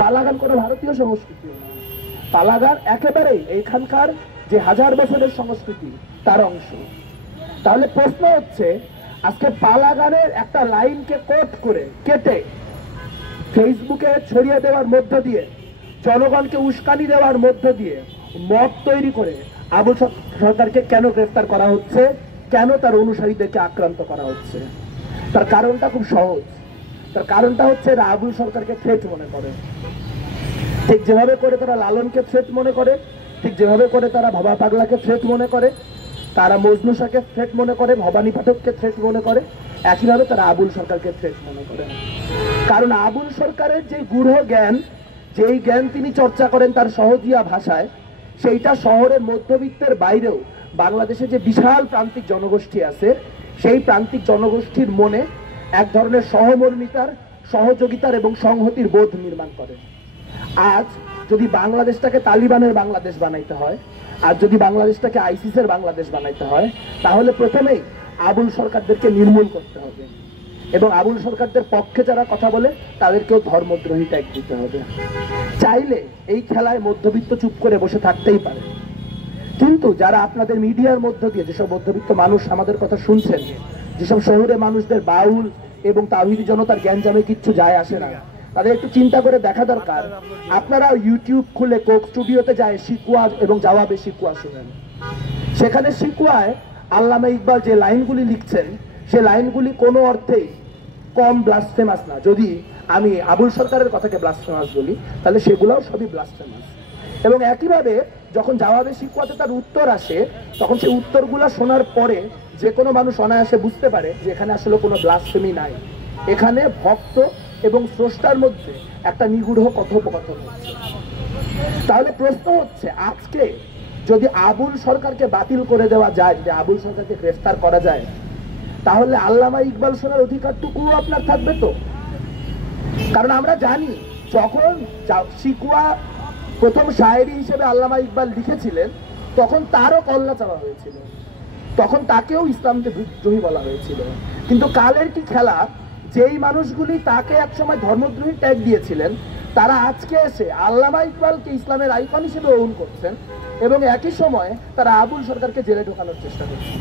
পালাগান কোনো ভারতীয় সংস্কৃতি না, পালাগান একেবারেই এইখানকার যে হাজার বছরের সংস্কৃতি তার অংশ। তাহলে প্রশ্ন হচ্ছে, আজকে পালাগানের একটা লাইনকে কোট করে কেটে ফেসবুকে ছড়িয়ে দেওয়ার মধ্য দিয়ে, জনগণকে উস্কানি দেওয়ার মধ্য দিয়ে মত তৈরি করে আবুল সরকারকে কেন গ্রেফতার করা হচ্ছে, কেন তার অনুসারীদেরকে আক্রান্ত করা হচ্ছে? তার কারণটা খুব সহজ। তার কারণটা হচ্ছে এরা আবুল সরকারকে থ্রেট মনে করে। ঠিক যেভাবে করে তারা লালনকে থ্রেট মনে করে, ঠিক যেভাবে করে তারা ভবা পাগলাকে থ্রেট মনে করে, তারা মজনু শাহকে থ্রেট মনে করে, ভবানী পাঠককে থ্রেট মনে করে, একইভাবে তারা আবুল সরকারকে থ্রেট মনে করে। কারণ আবুল সরকারের যে গূঢ় জ্ঞান, যেই জ্ঞান তিনি চর্চা করেন তার সহজিয়া ভাষায়, সেইটা শহরের মধ্যবিত্তের বাইরেও বাংলাদেশে যে বিশাল প্রান্তিক জনগোষ্ঠী আছে, সেই প্রান্তিক জনগোষ্ঠীর মনে এক ধরনের সহমর্মিতার, সহযোগিতার এবং সংহতির বোধ নির্মাণ করে। আজ যদি বাংলাদেশটাকে তালিবানের বাংলাদেশ বানাইতে হয়, আর যদি বাংলাদেশটাকে আইসিসের বাংলাদেশ বানাইতে হয়, তাহলে প্রথমেই আবুল সরকারদেরকে নির্মূল করতে হবে এবং আবুল সরকারদের পক্ষে যারা কথা বলে তাদেরকেও ধর্মদ্রোহী ট্যাগ দিতে হবে। চাইলে এই খেলায় মধ্যবিত্ত চুপ করে বসে থাকতেই পারে, কিন্তু যারা আপনাদের মিডিয়ার মধ্য দিয়ে যেসব মধ্যবিত্ত মানুষ আমাদের কথা শুনছেন, যেসব শহরে মানুষদের বাউল এবং তাওহীদি জনতার জ্ঞানজামে কিচ্ছু যায় আসে না, তাদের একটু চিন্তা করে দেখা দরকার। আপনারা ইউটিউব খুলে কোক স্টুডিওতে যায় শিকুয়া এবং জবাবে শিকুয়া শুনেন। সেখানে শিকুয়ায় আল্লামা ইকবাল যে লাইনগুলি লিখছেন, সে লাইনগুলি কোনো অর্থেই কম ব্লাসফেমাস না। যদি আমি আবুল সরকারের কথাকে ব্লাসফেমাস বলি, তাহলে সেগুলোও সবই ব্লাসফেমাস। এবং একইভাবে যখন জবাবে শিকুয়াতে তার উত্তর আসে, তখন সেই উত্তরগুলো শোনার পরে যে কোনো মানুষ অনায়াসে বুঝতে পারে যে এখানে আসলে কোনো ব্লাসফেমি নাই, এখানে ভক্ত এবং স্রষ্টার মধ্যে একটা নিগূঢ় কথোপকথন হচ্ছে। তাহলে প্রশ্ন হচ্ছে, আজকে যদি আবুল সরকারকে বাতিল করে দেওয়া যায়, যদি আবুল সরকারকে গ্রেফতার করা যায়, তাহলে আল্লামা ইকবাল শোনার অধিকারটুকুও আপনার থাকবে তো? কারণ আমরা জানি যখন শিকুয়া প্রথম শায়েরি হিসেবে আল্লামা ইকবাল লিখেছিলেন, তখন তারও কল্লা চাওয়া হয়েছিল, তখন তাকেও ইসলামকে বিদ্রোহী বলা হয়েছিল। কিন্তু কালের কি খেলা, যেই মানুষগুলি তাকে একসময় ধর্মদ্রোহী ট্যাগ দিয়েছিলেন, তারা আজকে এসে আল্লামা ইকবালকে ইসলামের আইকন হিসেবে গ্রহণ করছেন এবং একই সময়ে তারা আবুল সরকারকে জেলে ঢোকানোর চেষ্টা করছেন।